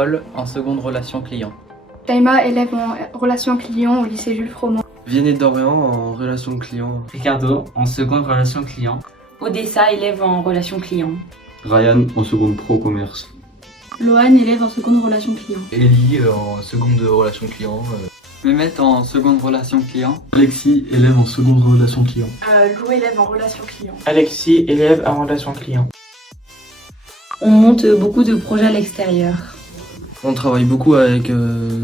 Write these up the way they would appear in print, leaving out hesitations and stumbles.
Paul en seconde relation client. Taïma, élève en relation client au lycée Jules Froment. Vianney Dorian en relation client. Ricardo en seconde relation client. Odessa, élève en relation client. Ryan en seconde pro commerce. Loane, élève en seconde relation client. Ellie en seconde relation client. Mehmet en seconde relation client. Alexis, élève en seconde relation client. Lou, élève en relation client. Alexis, élève en relation client. On monte beaucoup de projets à l'extérieur. On travaille beaucoup avec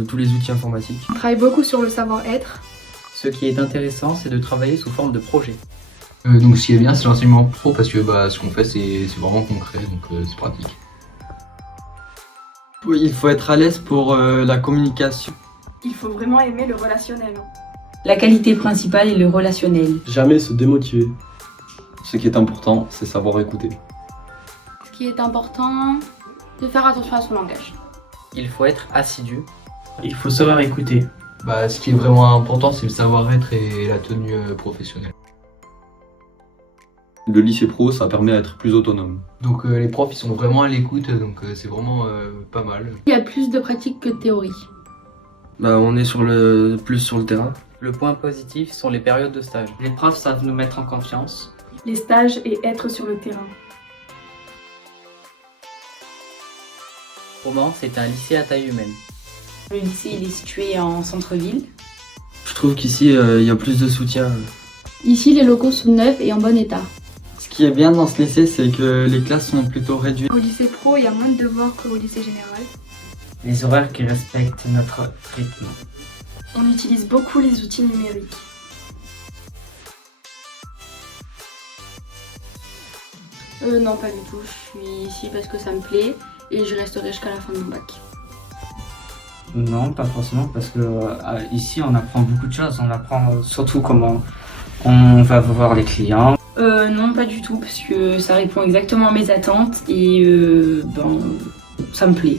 tous les outils informatiques. On travaille beaucoup sur le savoir-être. Ce qui est intéressant, c'est de travailler sous forme de projet. Donc ce qui est bien, c'est l'enseignement pro parce que ce qu'on fait, c'est vraiment concret, donc c'est pratique. Oui, il faut être à l'aise pour la communication. Il faut vraiment aimer le relationnel. La qualité principale est le relationnel. Jamais se démotiver. Ce qui est important, c'est savoir écouter. Ce qui est important, de faire attention à son langage. Il faut être assidu. Il faut savoir écouter. Ce qui est vraiment important, c'est le savoir-être et la tenue professionnelle. Le lycée pro, ça permet d'être plus autonome. Donc les profs, ils sont vraiment à l'écoute, donc c'est vraiment pas mal. Il y a plus de pratique que de théorie. On est plus sur le terrain. Le point positif sont les périodes de stage. Les profs savent nous mettre en confiance. Les stages et être sur le terrain. Romans, c'est un lycée à taille humaine. Le lycée il est situé en centre-ville. Je trouve qu'ici, il y a plus de soutien. Ici, les locaux sont neufs et en bon état. Ce qui est bien dans ce lycée, c'est que les classes sont plutôt réduites. Au lycée pro, il y a moins de devoirs qu'au lycée général. Les horaires qui respectent notre rythme. On utilise beaucoup les outils numériques. Non, pas du tout. Je suis ici parce que ça me plaît et je resterai jusqu'à la fin de mon bac. Non, pas forcément, parce que ici on apprend beaucoup de choses. On apprend surtout comment on va voir les clients. Non, pas du tout, parce que ça répond exactement à mes attentes et ça me plaît.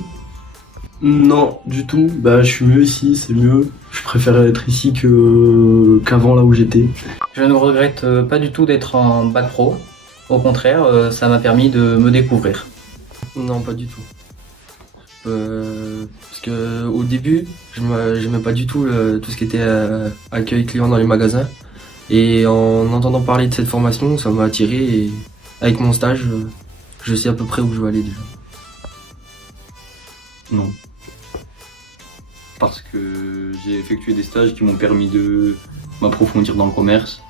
Non, du tout. Je suis mieux ici, c'est mieux. Je préfère être ici qu'avant là où j'étais. Je ne regrette pas du tout d'être en bac pro. Au contraire, ça m'a permis de me découvrir. Non, pas du tout. Parce que au début, je n'aimais pas du tout tout ce qui était accueil client dans les magasins. Et en entendant parler de cette formation, ça m'a attiré et avec mon stage, je sais à peu près où je veux aller déjà. Non. Parce que j'ai effectué des stages qui m'ont permis de m'approfondir dans le commerce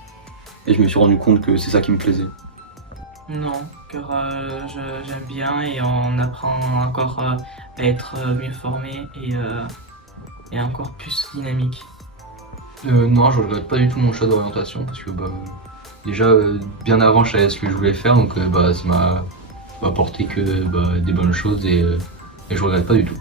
et je me suis rendu compte que c'est ça qui me plaisait. Non, car j'aime bien et on apprend encore à être mieux formé et encore plus dynamique. Non, je regrette pas du tout mon choix d'orientation parce que déjà bien avant je savais ce que je voulais faire, donc ça m'a apporté que des bonnes choses et je regrette pas du tout.